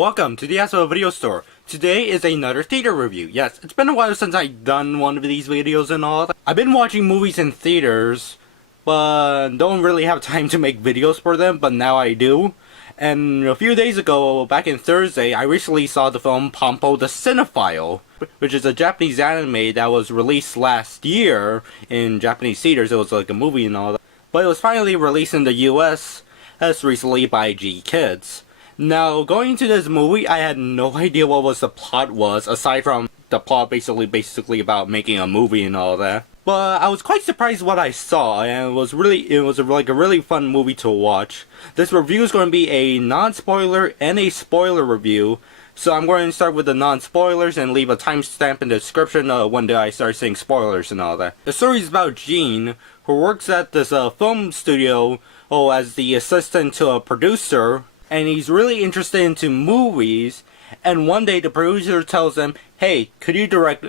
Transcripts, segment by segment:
Welcome to the ASO Video Store. Today is another theater review. Yes, it's been a while since I've done one of these videos and all that. I've been watching movies in theaters, but don't really have time to make videos for them, but now I do. And a few days ago, back in Thursday, I recently saw the film POMPO the Cinephile, which is a Japanese anime that was released last year in Japanese theaters. It was like a movie and all that. But it was finally released in the US as recently by G-Kids. Now, going into this movie, I had no idea what the plot was, aside from the plot basically about making a movie and all that. But I was quite surprised what I saw, and it was like a really fun movie to watch. This review is going to be a non-spoiler and a spoiler review, so I'm going to start with the non-spoilers and leave a timestamp in the description of when I start saying spoilers and all that. The story is about Jean, who works at this film studio as the assistant to a producer. And he's really interested into movies, and one day the producer tells him, hey, could you direct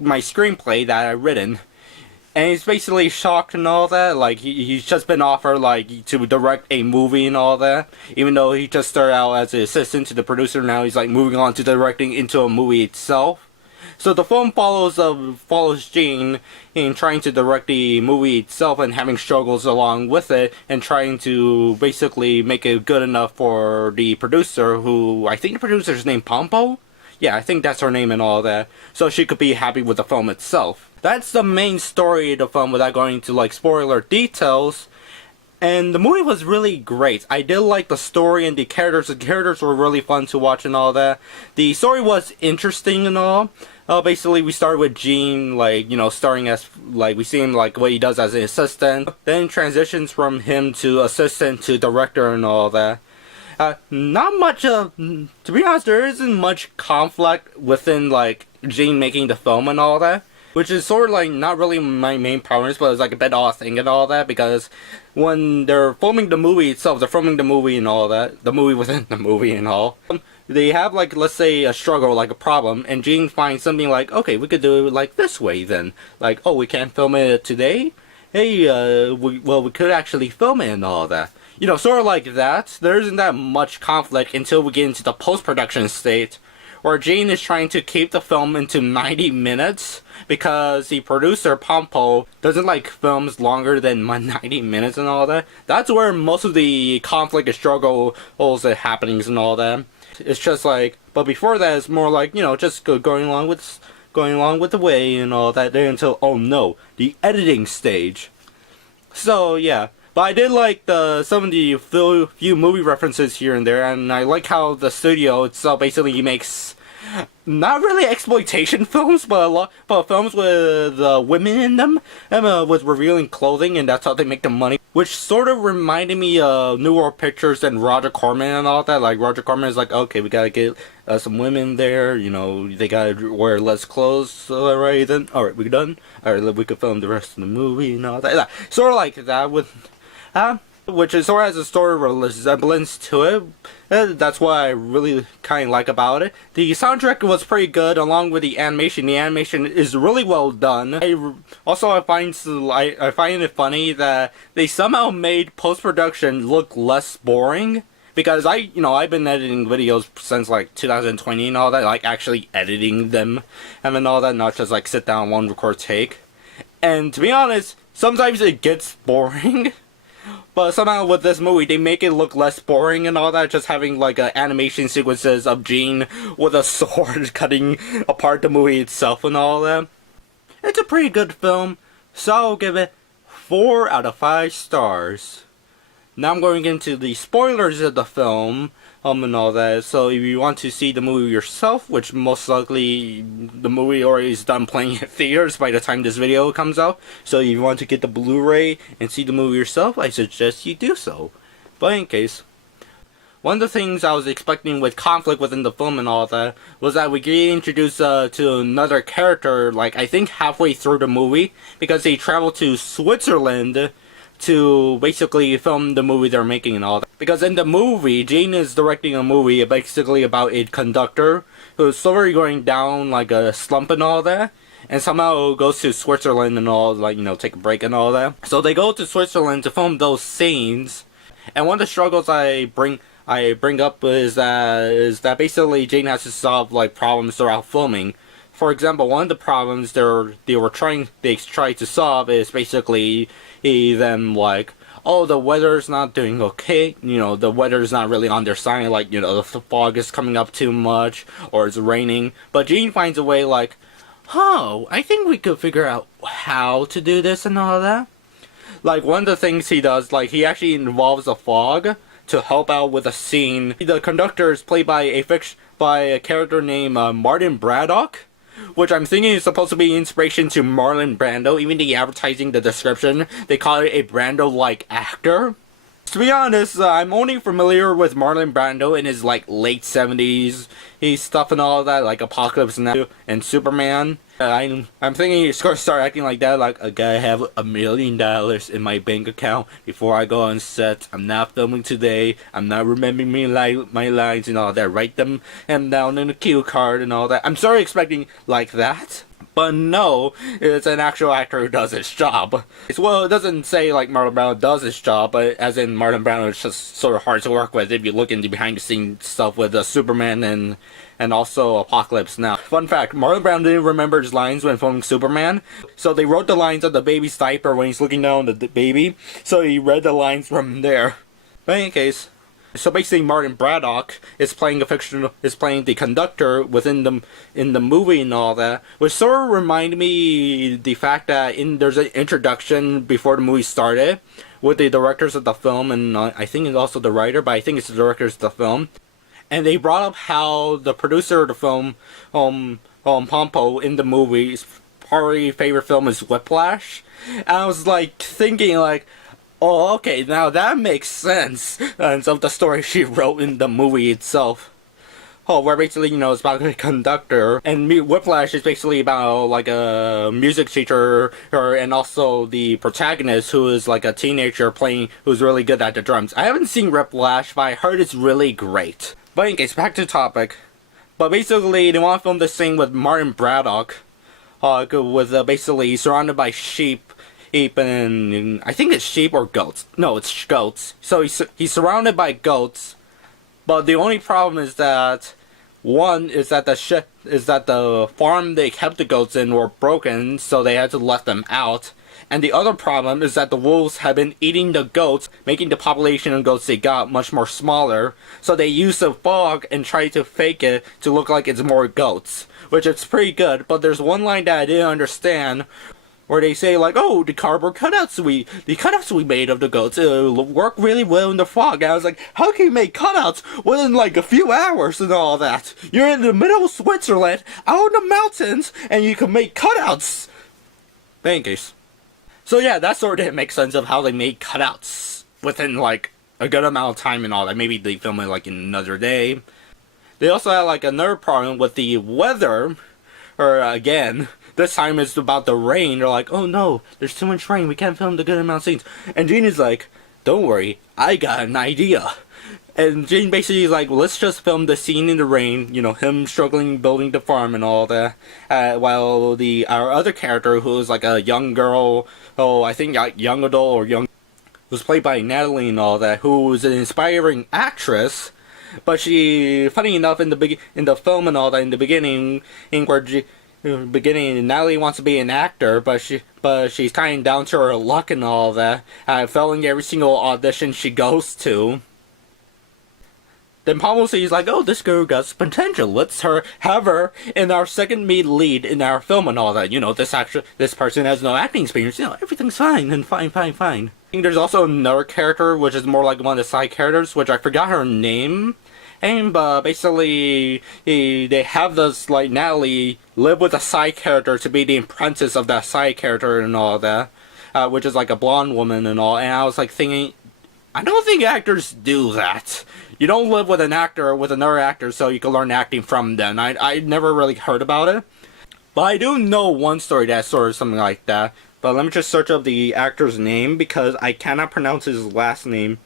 my screenplay that I've written? And he's basically shocked and all that, like he's just been offered like to direct a movie and all that, even though he just started out as an assistant to the producer. Now he's like moving on to directing into a movie itself. So the film follows Jean in trying to direct the movie itself and having struggles along with it, and trying to basically make it good enough for the producer, who I think the producer's named POMPO? Yeah, I think that's her name and all that, so she could be happy with the film itself. That's the main story of the film without going into like spoiler details. And the movie was really great. I did like the story and the characters. The characters were really fun to watch and all that. The story was interesting and all. Basically, we start with Jean, like, you know, starting as, like, we see him, like, what he does as an assistant. Then transitions from him to assistant to director and all that. Not much to be honest, there isn't much conflict within, like, Jean making the film and all that. Which is sort of like not really my main preference, but it's like a bit odd thing and all that, because when they're filming the movie itself, they're filming the movie and all that, the movie within the movie and all, they have like, let's say, a struggle, like a problem, and Jean finds something like, okay, we could do it like this way then. Like, oh, we can't film it today? Hey, we could actually film it and all that. You know, sort of like that. There isn't that much conflict until we get into the post-production state, where Jean is trying to keep the film into 90 minutes because the producer, POMPO, doesn't like films longer than 90 minutes and all that. That's where most of the conflict and struggles and happenings and all that. It's just like, but before that, it's more like, you know, just going along with the way and all that there until, oh no, the editing stage. So yeah. But I did like some of the few movie references here and there, and I like how the studio itself basically makes not really exploitation films, but films with women in them, and with revealing clothing, and that's how they make the money. Which sort of reminded me of New World Pictures and Roger Corman and all that. Like, Roger Corman is like, okay, we gotta get some women there, you know, they gotta wear less clothes, alright then, alright, we done? Alright, we could film the rest of the movie and all that. Sort of like that with... which is sort of has a story resemblance to it. That's what I really kind of like about it. The soundtrack was pretty good, along with the animation. The animation is really well done. I find it funny that they somehow made post-production look less boring. Because I've been editing videos since like 2020 and all that, like actually editing them and all that, not just like sit down one record take. And to be honest, sometimes it gets boring. But somehow with this movie, they make it look less boring and all that, just having like animation sequences of Jean with a sword cutting apart the movie itself and all that. It's a pretty good film, so I'll give it 4 out of 5 stars. Now I'm going into the spoilers of the film and all that, so if you want to see the movie yourself, which most likely the movie already is done playing in theaters by the time this video comes out, so if you want to get the Blu-ray and see the movie yourself, I suggest you do so. But in case, one of the things I was expecting with conflict within the film and all that was that we get introduced to another character, like I think halfway through the movie, because they travel to Switzerland to basically film the movie they're making and all that. Because in the movie, Jean is directing a movie basically about a conductor who's slowly going down like a slump and all that, and somehow goes to Switzerland and all, like, you know, take a break and all that. So they go to Switzerland to film those scenes, and one of the struggles I I bring up is that basically Jane has to solve like problems throughout filming. For example, one of the problems they try to solve is basically them like, oh, the weather's not doing okay. You know, the weather's not really on their side. Like, you know, the fog is coming up too much, or it's raining. But Gene finds a way like, oh, I think we could figure out how to do this and all that. Like, one of the things he does, like, he actually involves a fog to help out with a scene. The conductor is played by a character named Martin Braddock, which I'm thinking is supposed to be inspiration to Marlon Brando. Even the advertising, the description, they call it a Brando-like actor. To be honest, I'm only familiar with Marlon Brando in his like late 70s stuff and all that, like Apocalypse Now and Superman. I'm thinking he's gonna start acting like that, like, I gotta have $1 million in my bank account before I go on set. I'm not filming today. I'm not remembering my lines and all that. Write them down in a cue card and all that. I'm sorry expecting like that. But no, it's an actual actor who does his job. Well, it doesn't say like Marlon Brando does his job, but as in Marlon Brando is just sort of hard to work with if you look into behind the scenes stuff with Superman and also Apocalypse Now. Fun fact, Marlon Brando didn't remember his lines when filming Superman, so they wrote the lines on the baby's diaper when he's looking down at the baby, so he read the lines from there. But in any case, so basically, Martin Braddock is playing the conductor in the movie and all that, which sort of reminded me the fact that there's an introduction before the movie started with the directors of the film, and I think it's also the writer, but I think it's the directors of the film, and they brought up how the producer of the film, POMPO, in the movie's probably favorite film is Whiplash, and I was like thinking like, oh, okay, now that makes sense. And of the story she wrote in the movie itself. Oh, where basically, you know, it's about a conductor. And Whiplash is basically about, like, a music teacher, and also the protagonist, who is, like, a teenager who's really good at the drums. I haven't seen Whiplash, but I heard it's really great. But in case, back to the topic. But basically, they want to film this scene with Martin Braddock, with basically surrounded by sheep, and I think it's sheep or goats. No, it's goats. So he's surrounded by goats, but the only problem is that the farm they kept the goats in were broken, so they had to let them out. And the other problem is that the wolves have been eating the goats, making the population of goats they got much more smaller. So they use the fog and try to fake it to look like it's more goats, which is pretty good. But there's one line that I didn't understand, where they say like, oh, the cardboard cutouts we made of the goats work really well in the fog. And I was like, how can you make cutouts within like a few hours and all that? You're in the middle of Switzerland, out in the mountains, and you can make cutouts. But in case. So yeah, that sort of didn't make sense of how they made cutouts within like a good amount of time and all that. Maybe they film it like in another day. They also had like another problem with the weather, or again, this time it's about the rain. They're like, oh no, there's too much rain, we can't film the good amount of scenes. And Gene is like, don't worry, I got an idea. And Gene basically is like, let's just film the scene in the rain, you know, him struggling building the farm and all that, while our other character, who is like a young girl, I think like young adult or young, was played by Natalie and all that, who was an inspiring actress, but she, funny enough, in the film and all that, in the beginning, Natalie wants to be an actor, but she's kind of down to her luck and all that, failing every single audition she goes to. Then Pompo sees like, oh, this girl got some potential. Let's have her in our second lead in our film and all that. You know, this person has no acting experience. You know, everything's fine and fine. I think there's also another character, which is more like one of the side characters, which I forgot her name. And basically, they have this, like, Natalie live with a side character to be the apprentice of that side character and all that, which is like a blonde woman and all. And I was like thinking, I don't think actors do that. You don't live with another actor so you can learn acting from them. I never really heard about it. But I do know one story that's sort of something like that. But let me just search up the actor's name because I cannot pronounce his last name.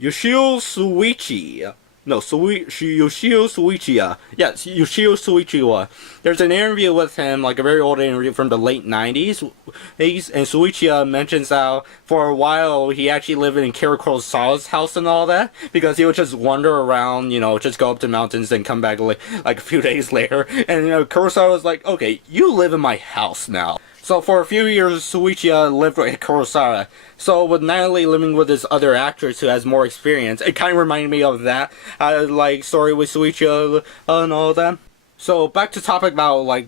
Yoshio Suichi. Yoshio Suichiya. Yes, Yoshio Suichiya. There's an interview with him, like a very old interview from the late 90s. And Suichiya mentions how for a while he actually lived in Kira Kurosawa's house and all that, because he would just wander around, just go up to mountains and come back like a few days later. And Kurosawa was like, okay, you live in my house now. So for a few years, Suichiya lived with Kurosawa. So with Natalie living with this other actress who has more experience, it kind of reminded me of that, story with Suichiya and all that. So back to topic about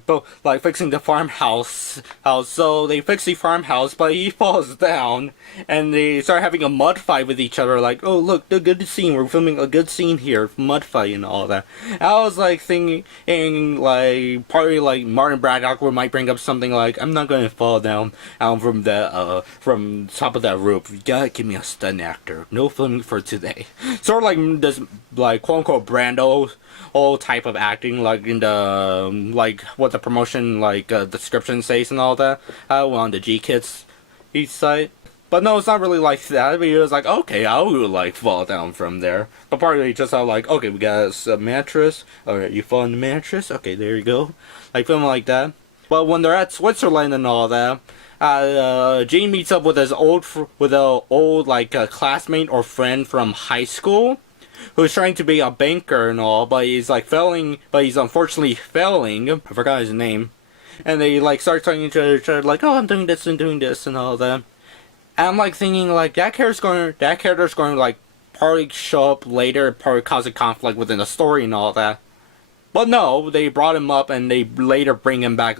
fixing the farmhouse. So they fix the farmhouse, but he falls down, and they start having a mud fight with each other. Like, oh look, the good scene. We're filming a good scene here, mud fight and all that. I was thinking probably Martin Braddock might bring up something like, I'm not going to fall down from top of that roof. You gotta give me a stunt actor. No filming for today. Sort of like this quote unquote Brando all type of acting, like in the what the promotion description says and all that on the G-Kids each site. But no, it's not really like that. But it was like, okay, I would fall down from there. But partly just how okay, we got a mattress. Alright, you fall in the mattress. Okay, there you go. Filming like that. But when they're at Switzerland and all that, Gene meets up with his old classmate or friend from high school, who's trying to be a banker and all, but he's failing, but he's unfortunately failing. I forgot his name. And they start talking to each other oh, I'm doing this and all that. And I'm thinking that character's going to probably show up later, probably cause a conflict within the story and all that. But no, they brought him up and they later bring him back.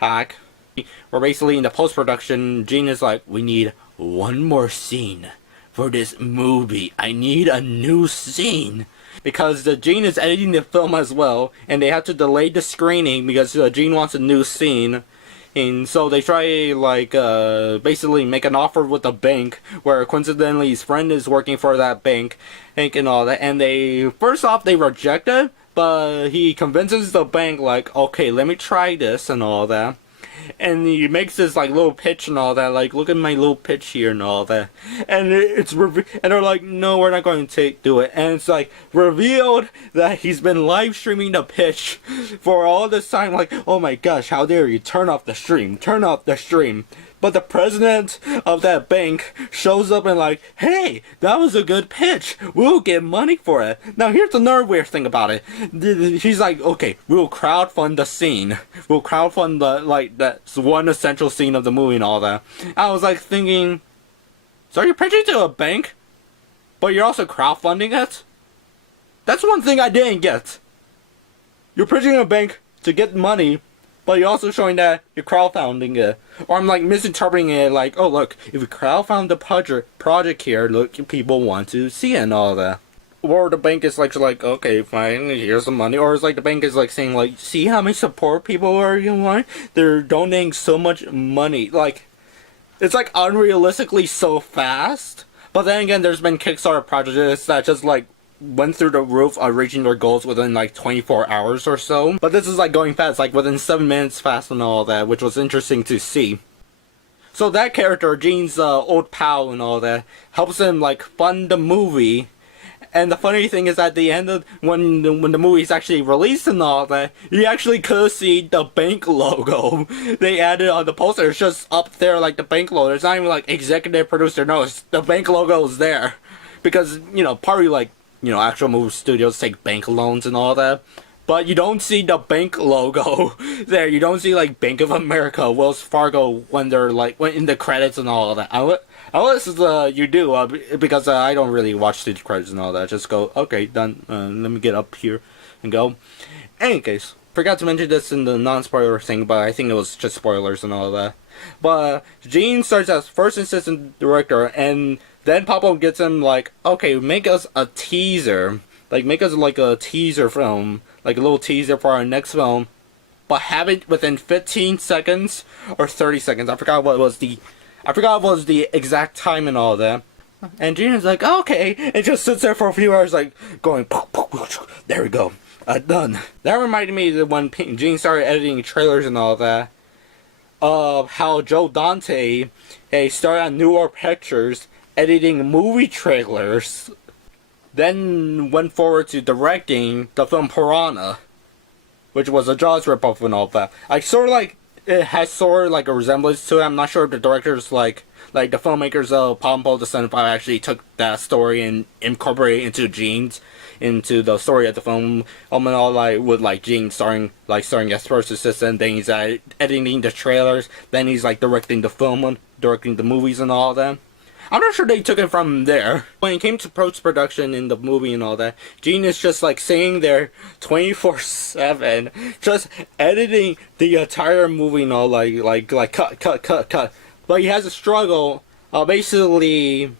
Where basically in the post-production, Gene is we need one more scene for this movie. I need a new scene. Because Gene is editing the film as well, and they have to delay the screening because Gene wants a new scene. And so they try basically make an offer with the bank, where coincidentally his friend is working for that bank and all that. And they first off they reject it, but he convinces the bank okay, let me try this and all that. And he makes this little pitch and all that, look at my little pitch here and all that, and and they're no, we're not going to do it. And it's revealed that he's been live streaming the pitch for all this time. Oh my gosh, how dare you, turn off the stream. But the president of that bank shows up and hey, that was a good pitch. We'll get money for it. Now here's another weird thing about it. She's okay, we'll crowdfund the scene. We'll crowdfund that's one essential scene of the movie and all that. I was thinking, so you're pitching to a bank, but you're also crowdfunding it? That's one thing I didn't get. You're pitching to a bank to get money, but you're also showing that you're crowdfunding it. Or I'm misinterpreting it oh look, if we crowdfund the project here, look, people want to see it and all that. Or the bank is okay, fine, here's the money. Or it's the bank is saying see how much support people are you want? They're donating so much money. It's unrealistically so fast. But then again, there's been Kickstarter projects that just went through the roof, reaching their goals within 24 hours or so. But this is going fast, within 7 minutes fast and all that, which was interesting to see. So that character, Gene's old pal and all that, helps him fund the movie. And the funny thing is at the end of when the movie's actually released and all that, you actually could see the bank logo. They added on the poster. It's just up there the bank logo. It's not even executive producer. No, it's, the bank logo is there. Because, partly actual movie studios take bank loans and all that. But you don't see the bank logo there. You don't see Bank of America, Wells Fargo when they're when in the credits and all that. Unless you do, because I don't really watch the credits and all that. Just go, okay, done. Let me get up here and go. Any case, forgot to mention this in the non-spoiler thing, but I think it was just spoilers and all that. But Gene starts as first assistant director, and then Pompo gets him okay, make us a teaser. Make us a teaser film. A little teaser for our next film. But have it within 15 seconds or 30 seconds. I forgot what was the exact time and all that. And Gene is okay. And just sits there for a few hours going, there we go. Done. That reminded me that when Gene started editing trailers and all that, of how Joe Dante started on New York Pictures editing movie trailers. then went forward to directing the film Piranha, which was a Jaws ripoff and all that. Like, sort of like, it has sort of like a resemblance to it. I'm not sure if the directors, like the filmmakers of POMPO, the Cinephile, actually took that story and incorporated it into Gene's, into the story of the film. And all, like, with, like, Gene starring as first assistant, then he's editing the trailers, then he's, like, directing the film, directing the movies and all that. I'm not sure they took it from there. When it came to post-production in the movie and all that, Gene is just like sitting there 24/7, just editing the entire movie and all, like cut. But he has a struggle, basically,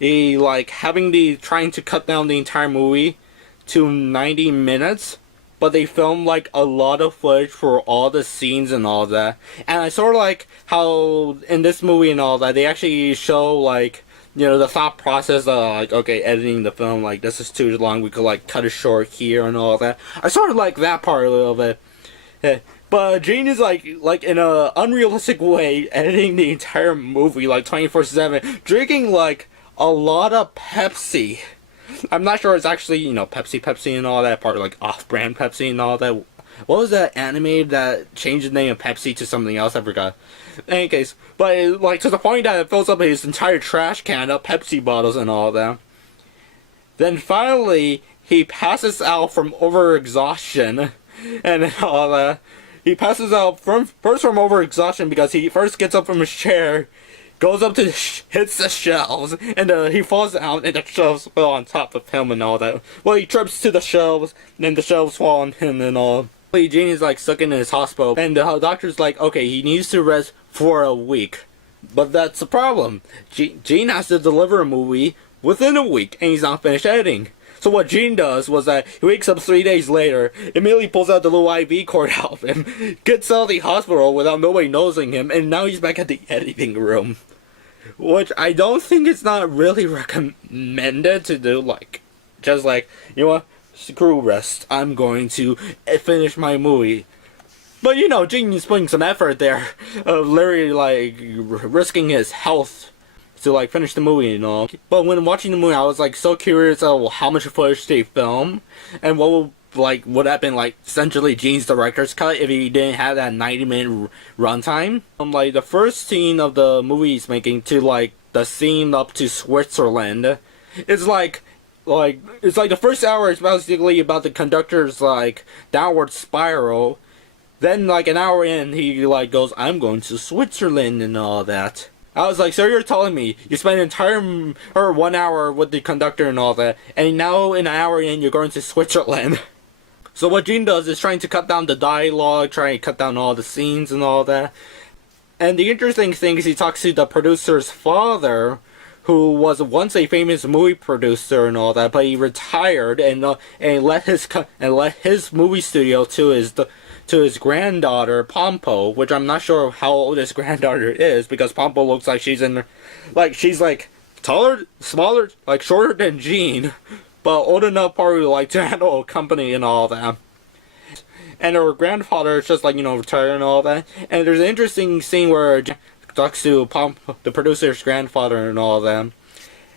trying to cut down the entire movie to 90 minutes. But they filmed, like, a lot of footage for all the scenes and all that. And I sort of like how, in this movie and all that, they actually show, like, you know, the thought process of, like, okay, editing the film, like, this is too long, we could, like, cut it short here and all that. I sort of like that part a little bit. Yeah. But Gene is, like in a unrealistic way, editing the entire movie, like, 24/7, drinking, like, a lot of Pepsi. I'm not sure it's actually, you know, Pepsi and all that, part of, like, off-brand Pepsi and all that. What was that anime that changed the name of Pepsi to something else? I forgot. In any case, but, like, to the point that it fills up his entire trash can of Pepsi bottles and all that. Then finally, he passes out from overexhaustion and all that. He passes out first from overexhaustion because he first gets up from his chair, goes up to hits the shelves, and he falls down, and the shelves fall on top of him and all that. Well, he trips to the shelves, and then the shelves fall on him and all. Gene is, like, stuck in his hospital, and the doctor's like, okay, he needs to rest for a week. But that's the problem. Gene has to deliver a movie within a week, and he's not finished editing. So what Gene does was that he wakes up 3 days later, immediately pulls out the little IV cord out of him, gets out of the hospital without nobody noticing him, and now he's back at the editing room. Which I don't think it's not really recommended to do, like, just like, you know what, screw rest, I'm going to finish my movie. But, you know, Gene is putting some effort there, literally, like, risking his health to, like, finish the movie and all. But when watching the movie, I was, like, so curious of how much footage they film, and what would have been, like, essentially Gene's director's cut if he didn't have that 90-minute runtime. Like, the first scene of the movie he's making to, like, the scene up to Switzerland, it's like the first hour is basically about the conductor's, like, downward spiral. Then, like, an hour in, he, like, goes, I'm going to Switzerland and all that. I was like, so you're telling me you spent an entire 1 hour with the conductor and all that, and now in an hour in, you're going to Switzerland. So what Gene does is trying to cut down the dialogue, trying to cut down all the scenes and all that. And the interesting thing is he talks to the producer's father, who was once a famous movie producer and all that, but he retired and let his movie studio to his granddaughter Pompo, which I'm not sure how old his granddaughter is, because Pompo looks like she's taller, smaller, like shorter than Gene, but old enough probably, like, to handle a company and all that. And her grandfather is just, like, you know, retired and all that. And there's an interesting scene where Gene talks to the producer's grandfather and all that.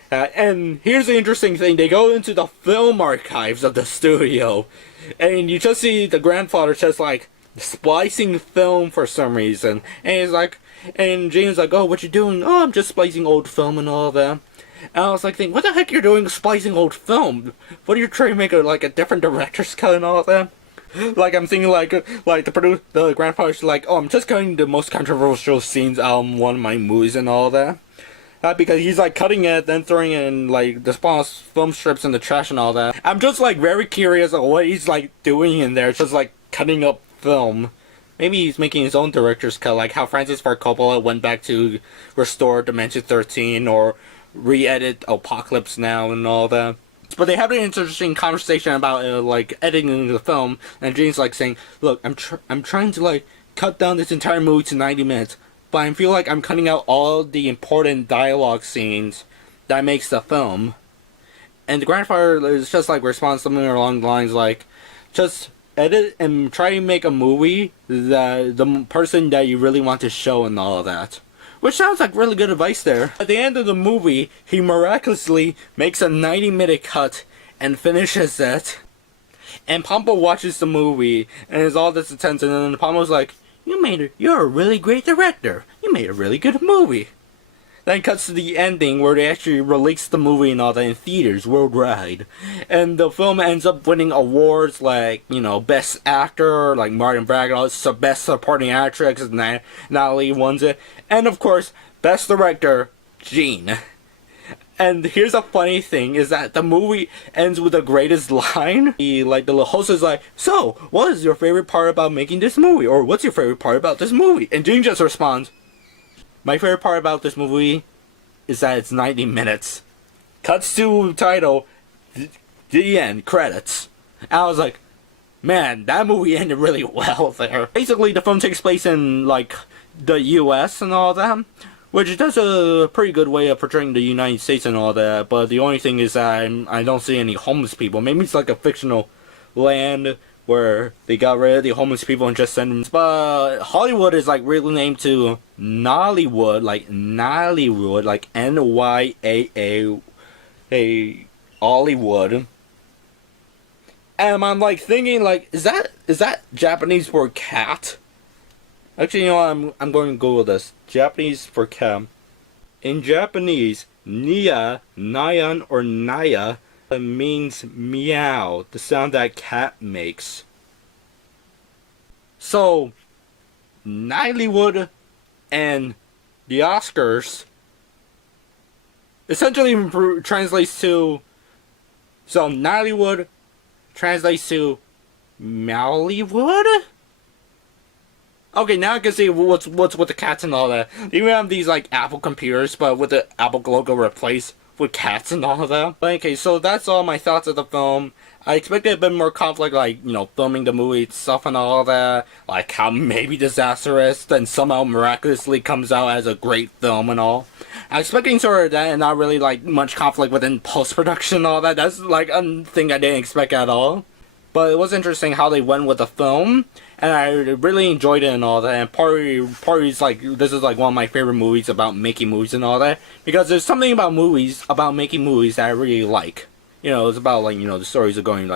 And here's the interesting thing. They go into the film archives of the studio, and you just see the grandfather just, like, splicing film for some reason. And he's like, and Gene's like, oh, what you doing? Oh, I'm just splicing old film and all that. And I was like thinking, what the heck you're doing splicing old film? What are you trying to make a different director's cut and all that? Like, I'm thinking like the grandfather's like, oh, I'm just cutting the most controversial scenes out of one of my movies and all that. Because he's, like, cutting it, then throwing in, like, the small film strips in the trash and all that. I'm just, like, very curious of what he's, like, doing in there. It's just, like, cutting up film. Maybe he's making his own director's cut, like how Francis Ford Coppola went back to restore Dimension 13 or re-edit Apocalypse Now and all that. But they have an interesting conversation about, like, editing the film, and Gene's, like, saying, look, I'm trying to, like, cut down this entire movie to 90 minutes. But I feel like I'm cutting out all the important dialogue scenes that makes the film. And the grandfather is just, like, responds something along the lines like, just edit and try to make a movie that the person that you really want to show and all of that. Which sounds like really good advice there. At the end of the movie, he miraculously makes a 90-minute cut and finishes it. And Pompo watches the movie and is all this attention, and then Pompo's like, you're a really great director. You made a really good movie. Then cuts to the ending where they actually release the movie and all that in theaters worldwide. And the film ends up winning awards like, Best Actor, like Martin Bragg, Best Supporting Actress, and Natalie wins it. And of course, Best Director, Gene. And here's a funny thing, is that the movie ends with the greatest line. The host is like, so, what is your favorite part about making this movie? Or what's your favorite part about this movie? And Gene just responds, my favorite part about this movie is that it's 90 minutes. Cuts to title, the end, credits. And I was like, man, that movie ended really well there. Basically, the film takes place in, the US and all that, which does a pretty good way of portraying the United States and all that, but the only thing is that I don't see any homeless people. Maybe it's like a fictional land where they got rid of the homeless people and just send them. But Hollywood is really named to Nollywood, like N-Y-A-A, Hollywood. And I'm thinking is that Japanese for cat? Actually, I'm going to Google this. Japanese for cat. In Japanese, Nia, Nyan, or Naya means meow, the sound that cat makes. So, Nollywood and the Oscars essentially translates to. So, Nollywood translates to Meowlywood? Okay, now I can see what's with the cats and all that. They even have these Apple computers, but with the Apple logo replaced with cats and all of that. But okay, so that's all my thoughts of the film. I expected a bit more conflict, filming the movie itself and all that, how maybe disastrous, then somehow miraculously comes out as a great film and all. I was expecting sort of that and not really much conflict within post-production and all that. That's a thing I didn't expect at all. But it was interesting how they went with the film, and I really enjoyed it and all that. And Party's this is one of my favorite movies about making movies and all that, because there's something about making movies that I really like. It's about the stories of going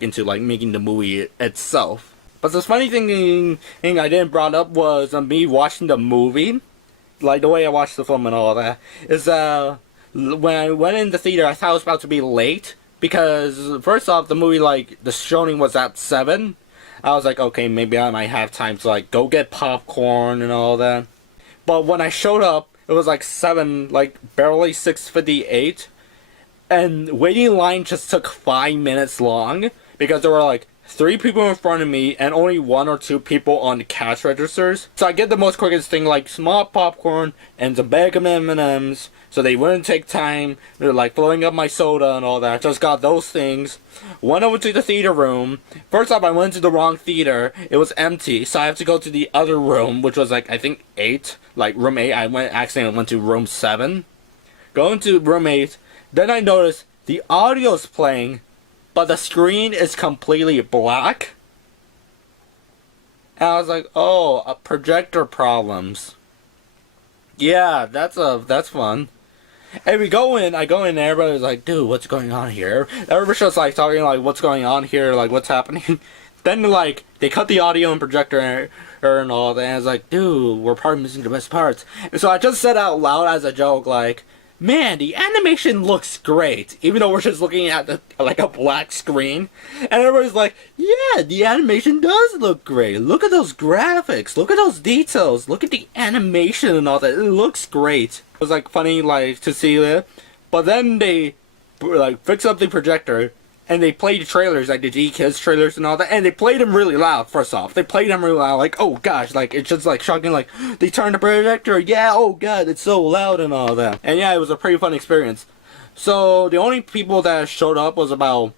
into making the movie itself. But the funny thing I didn't brought up was me watching the movie, the way I watched the film and all that, is when I went in the theater, I thought I was about to be late. Because, first off, the movie, the showing was at 7. I was like, okay, maybe I might have time to, go get popcorn and all that. But when I showed up, it was 7, barely 6:58. And waiting line just took 5 minutes long. Because there were, 3 people in front of me and only 1 or 2 people on the cash registers. So I get the most quickest thing, small popcorn and a bag of M&Ms. So they wouldn't take time. They're filling up my soda and all that. Just got those things. Went over to the theater room. First off, I went to the wrong theater. It was empty. So I have to go to the other room, which was I think 8. Room 8. I accidentally went to room 7. Going to room 8. Then I noticed the audio's playing, but the screen is completely black. And I was like, oh, projector problems. Yeah, that's fun. And I go in, and everybody's like, dude, what's going on here? Everybody's just talking what's going on here, what's happening. Then they cut the audio and projector and all that, and I was like, dude, we're probably missing the best parts. And so I just said out loud as a joke, man, the animation looks great, even though we're just looking at a black screen. And everybody's like, yeah, the animation does look great. Look at those graphics. Look at those details. Look at the animation and all that. It looks great. It was funny to see it. But then they fix up the projector and they played trailers, the G-Kids trailers and all that, and they played them really loud, first off. They played them really loud, oh gosh, it's just shocking, they turned the projector, yeah, oh god, it's so loud and all that. And yeah, it was a pretty fun experience. So, the only people that showed up was about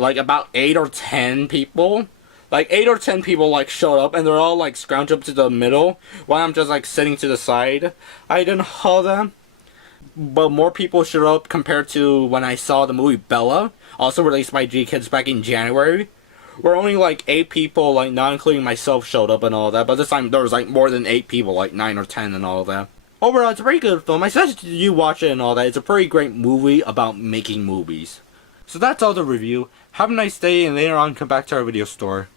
8 or 10 people. 8 or 10 people, showed up, and they're all, scrounged up to the middle, while I'm just, sitting to the side. I didn't know them. But more people showed up compared to when I saw the movie Bella, also released by G-Kids back in January, where only 8 people, not including myself, showed up and all that. But this time there was more than 8 people, 9 or 10 and all that. Overall, it's a pretty good film. I suggest you watch it and all that. It's a pretty great movie about making movies. So that's all the review. Have a nice day, and later on come back to our video store.